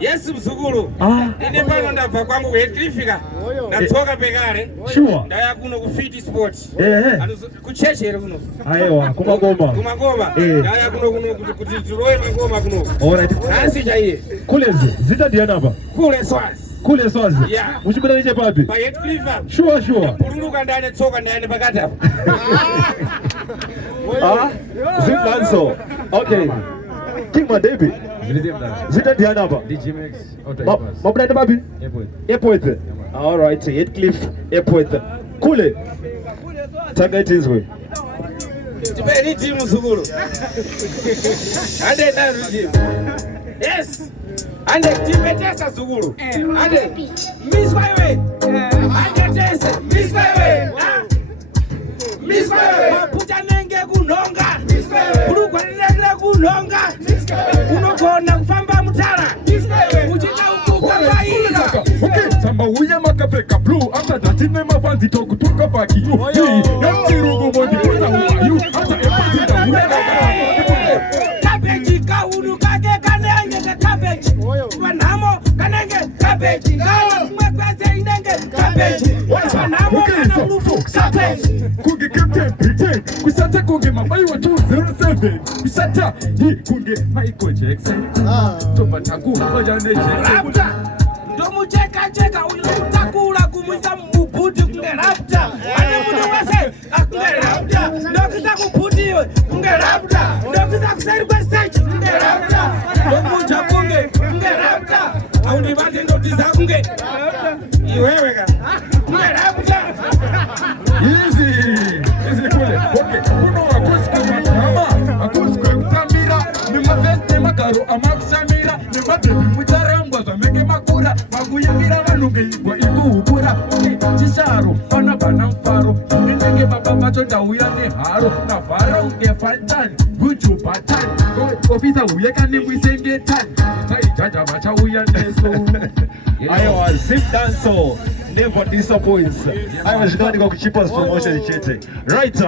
Yes mzukuru. Ine pano ndabva kwangu kwetifika. Ndatsoka pekare. Sure. Ndaya kuno ku City Sports. Kuchechere kuno. Aiwa, KuGomba. KuGomba. Ndaya kuno kuti tiroye Ngoma kuno. Alright. Nasi chaiye. Kulezi, zita ndiana hapa. Kule Swazi. Kule Swazi. Yeah. Uchibira nije papi? Pa Ep11. Sure. Pululuka ndane tsoka ndane pakati hapo. Zimdancehall. Okay. King Madebi. Zita ndiana hapa. DJ Max. Mabulanda papi? Ep11. All right, Ep11. Kule. Target is we. Tipeni timu mzukuru. Ande na rujim. Yes. Ande timetesa zukuru. Ande Miss Highway. Ande tesa Miss Highway. Miss Highway. Pucha nenge kunonga. Kulugwa nenge kunonga. Unogona kufamba mutara. Uchita ukuka baira. Okay, samba uya makapeka blue. After that name avanti toku tuka faki you. Yamtirugo modi kuta you. After everything cabbage kaunu kage kanenge cabbage. Wanamo kanenge cabbage. Kawa mwekweze inenge cabbage. Wanamo kanenge cabbage. Kunge captain pretend. Kusata kunge mabai wa 207. Kusata hi kunge Michael Jackson. Toba taku oya ne Jackson. Ndomu cheka utakula kumwisa mbubuti kunge rapta. Ane munu wase akunge rapta. Ndokisa kuputi iwe kunge rapta. Ndokisa kuseri kwa stage kunge rapta. Ndomu chakunge kunge rapta. Aundi bati ndotiza kunge iwewe ka kunge rapta. Easy kule. Okay, kuno akusiku matama. Akusiku kutambira. Nima veste makaro amakusamira. Nima bebi mutarangwa zameke makura. Maguyambira vanunge igwa ikuhukura. Chisharo, bana mfaro. Nenge baba macho ndauya neharo. Navara unge fatani. Guju batani. Ofisa uyeka nimwisenge tani. Usaijaja macha uya neso. Aiwa, Zimdancehall never disappoints. Aiwa, zvikani kwa Chipaz Promotions chete. Right.